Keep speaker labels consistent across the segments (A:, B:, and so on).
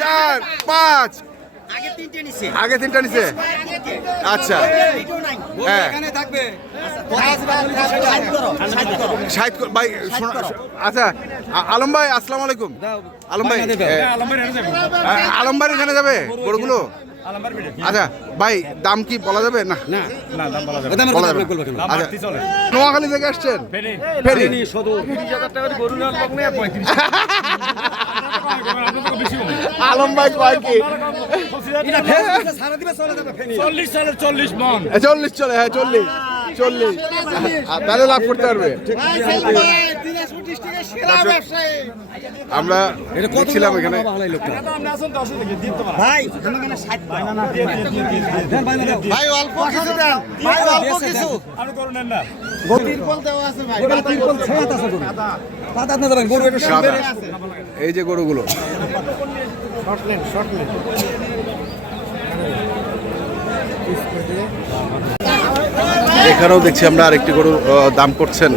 A: চার পাঁচ। আগে তিনটা নিচে আচ্ছা। হ্যাঁ। ভাই আচ্ছা আলম ভাই আসসালামু আলাইকুম। আলম ভাই
B: আলম ভাই
A: এখানে যাবে। গরুগুলো। আচ্ছা ভাই দাম কি বলা যাবে? না। নোয়াখালী থেকে আসছেন?
B: ফেরি।
A: আলম ভাই কয় কি?
B: চল্লিশ সালের চল্লিশ মন।
A: চল্লিশ চলে হ্যাঁ চল্লিশ চল্লিশ। তাহলে লাভ করতে পারবে? আমরা দেখছিলাম এখানে।
C: ভাই অল্প কিছু দেন। ভাই অল্প কিছু।
B: আমি করুন না।
A: সাদা এই যে গরুগুলো। এখানেও দেখছি আমরা আরেকটি আহ, দাম করছেন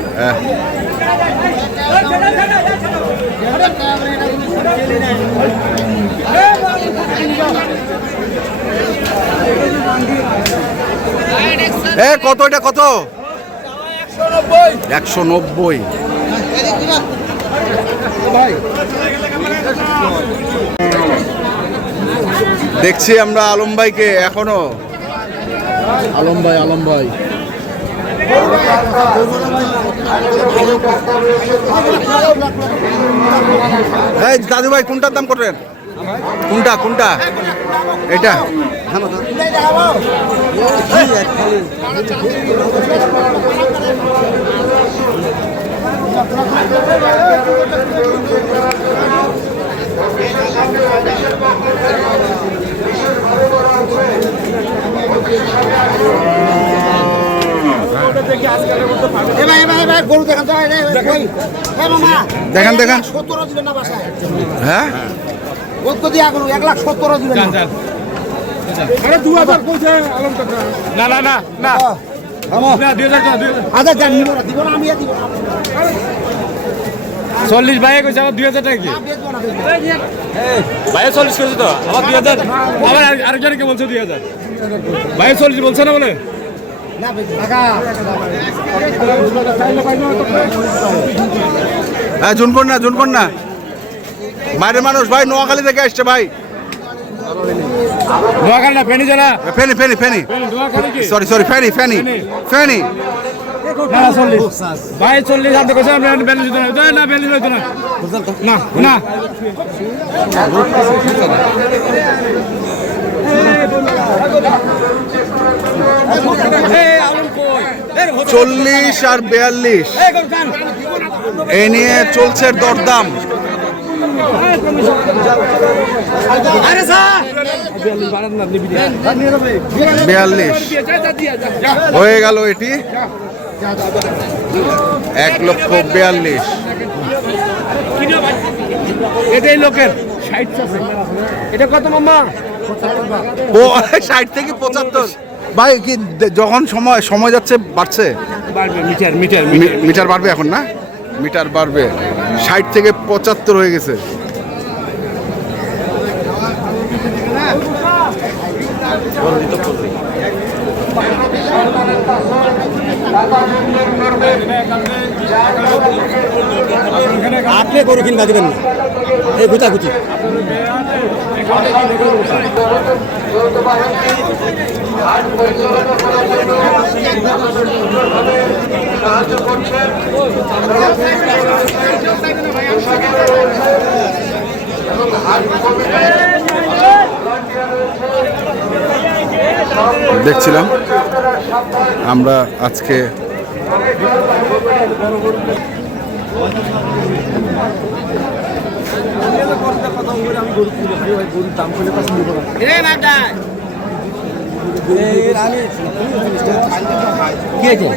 A: এ কত এটা কত? একশো নব্বই। দেখছি আমরা আলম ভাইকে এখনও। আলম ভাই আলম ভাই। এই দাদু ভাই কোনটার দাম করবেন কোনটা কোনটা? এটা
C: গরু দেখান
A: দেখান।
C: সত্তর দিবেন না বাসায়।
A: হ্যাঁ?
C: এক লাখ সত্তর দিবেন না।
B: না না না না না। হাজার হাজার।
C: না
B: চল্লিশ ভাই কইছে আমার দুই হাজার টাকা কি। ভাই চল্লিশ করেছে তো আমার দুই হাজার? আবার আরেক- আরেকজনকে বলছে দুই হাজার। ভাই চল্লিশ বলছে না বলে?
A: হ্যাঁ জুনকন না জুনকন না বাইরের মানুষ ভাই নোয়াখালী থেকে আসছে ভাই।
B: নোয়াখালী না ফেনি জেলা?
A: Feni Feni Feni. Sorry sorry Feni Feni Feni.
B: ভাই চল্লিশ। আপনি কোথায় আপনি ব্যালেন্স দিতে না না ব্যালেন্স দিতে না। না না।
A: চল্লিশ আর বিয়াল্লিশ। এই নিয়ে চলছে দরদাম। বিয়াল্লিশ হয়ে গেল এটি। এক লক্ষ বিয়াল্লিশ।
B: এটাই লোকের। এটা কত মামা?
A: ষাট থেকে পঁচাত্তর। ভাই কি যখন সময় সময় যাচ্ছে বাড়ছে।
B: মিটার মিটার
A: মিটার বাড়বে এখন না? মিটার বাড়বে। ষাট থেকে পঁচাত্তর হয়ে গেছে।
C: আপনি গরু কিনবা দিবেন না। এই
A: আজকে
C: আমি গরু আমরা খাই ভাই গরুর দাম করলে পাঁচ নিব না আমি কি আছে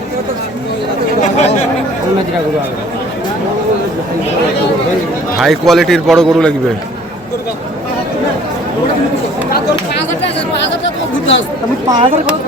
A: হাই কোয়ালিটির বড় গরু লাগবে।
C: আমি পাঁচ হাজার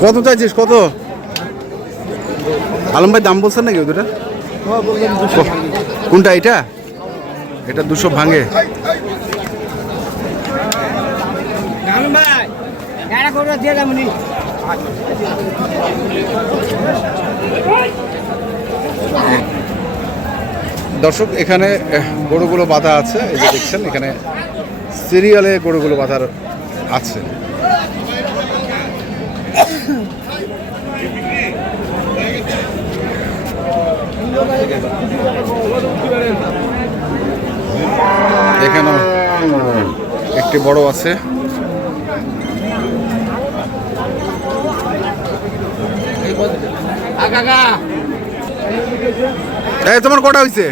A: কত চাইছিস? কত? আলম ভাই দাম বলছেন নাকি দুটা কোনটা এটা? এটা দুশো ভাঙে। দর্শক এখানে গরুগুলো বাঁধা আছে এই যে দেখছেন এখানে সিরিয়ালে গরুগুলো বাঁধার আছে। এখানেও একটি বড় আছে। তোমার কটা হয়েছে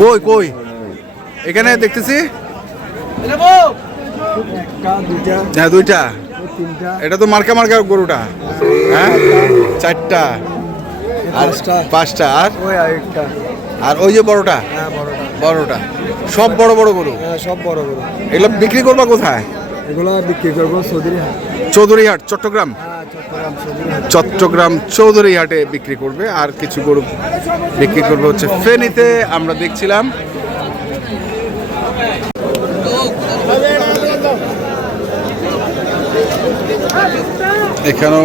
A: কই কই? এখানে দেখতেছি? হ্যাঁ দুইটা। এটা তো মার্কা মার্কা গরুটা। হ্যাঁ? চারটা। আর
C: পাঁচটা।
A: আর?
C: ওই আরেকটা।
A: আর ওই যে বড়টা?
C: হ্যাঁ বড়টা।
A: বড়টা। সব বড় বড় গরু?
C: হ্যাঁ সব বড় গরু।
A: এগুলো বিক্রি করবা কোথায়?
C: এগুলো বিক্রি করব চৌধুরী হাট
A: চৌধুরীহাট চট্টগ্রাম?
C: হ্যাঁ চট্টগ্রাম চৌধুরী হাট
A: চট্টগ্রাম চৌধুরীহাটে বিক্রি করবে। আর কিছু গরু বিক্রি করবে হচ্ছে ফেনীতে আমরা দেখছিলাম। এখানেও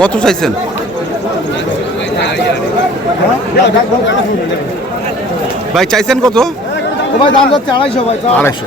A: কত চাইছেন? ভাই চাইছেন কত?
C: ভাই দাম যাচ্ছে আড়াইশো ভাই
A: আড়াইশো।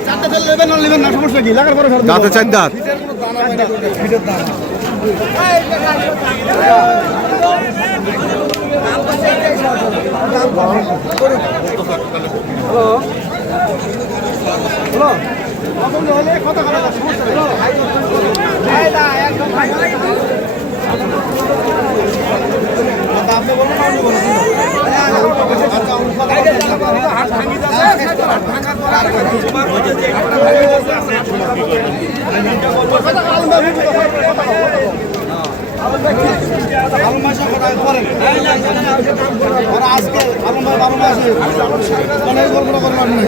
A: দাঁতে চার দাঁত।
C: দাম আজকে আলম ভাই বারো মাসে অনেক গল্প করবার নেই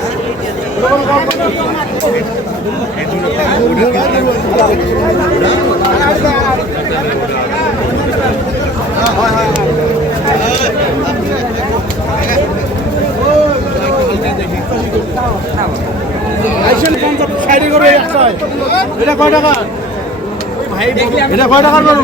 C: এটা
B: কয় টাকা এটা কয় কয় টাকার গরু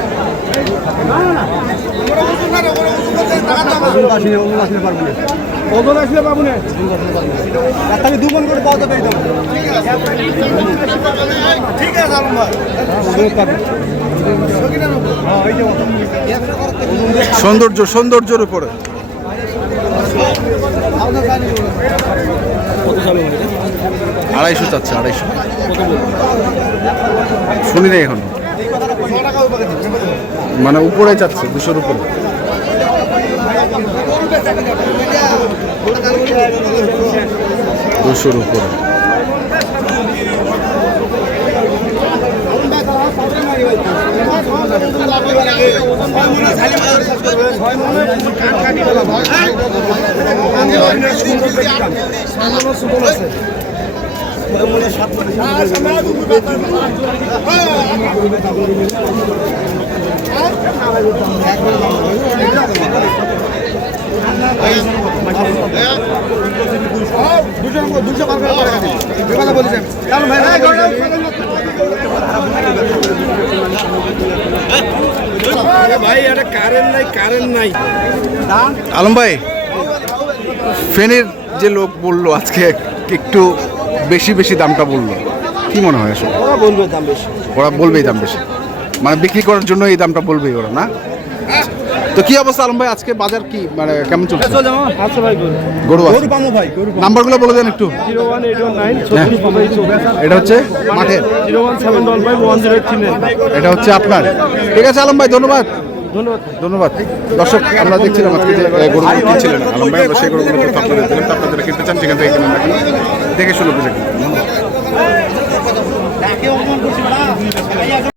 B: ওজন না
C: দু করে পাওয়া
A: সৌন্দর্য সৌন্দর্যের উপরে। আড়াইশো চাচ্ছে আড়াইশো। শুনি নাই এখন। মানে উপরে যাচ্ছে দুশোর উপরে দুশোর উপরে
B: ভাই কারেন্ট নাই কারেন্ট নাই
A: আলম ভাই ফেনের যে লোক বলল আজকে একটু বেশি বেশি দামটা বলল। কি মনে হয় আসলে?
C: ওরা বলবে দাম বেশি।
A: ওরা বলবেই দাম বেশি। মানে বিক্রি করার জন্য এই দামটা বলবেই ওরা না? তো কি অবস্থা আলম ভাই? আজকে বাজার কি মানে কেমন চলছে?
B: আচ্ছা ভাই গরু।
A: গরু আছে।
C: পামো ভাই গরু
A: নাম্বারগুলো বলে দেন একটু।
B: Zero one eight one nine
A: হ্যাঁ। এটা হচ্ছে মাঠের।
B: Three nine.
A: এটা হচ্ছে আপনার। ঠিক আছে আলম ভাই ধন্যবাদ।
B: ধন্যবাদ।
A: ধন্যবাদ। দর্শক আমরা দেখছিলাম আজকে যে গরুগুলো কিনছিলেন। আলম ভাই আমরা সেই গরুগুলো আপনাদের দিলাম তো আপনারা কিনতে চান সেখান থেকে কিনুন। দেখে শুনে বুঝে।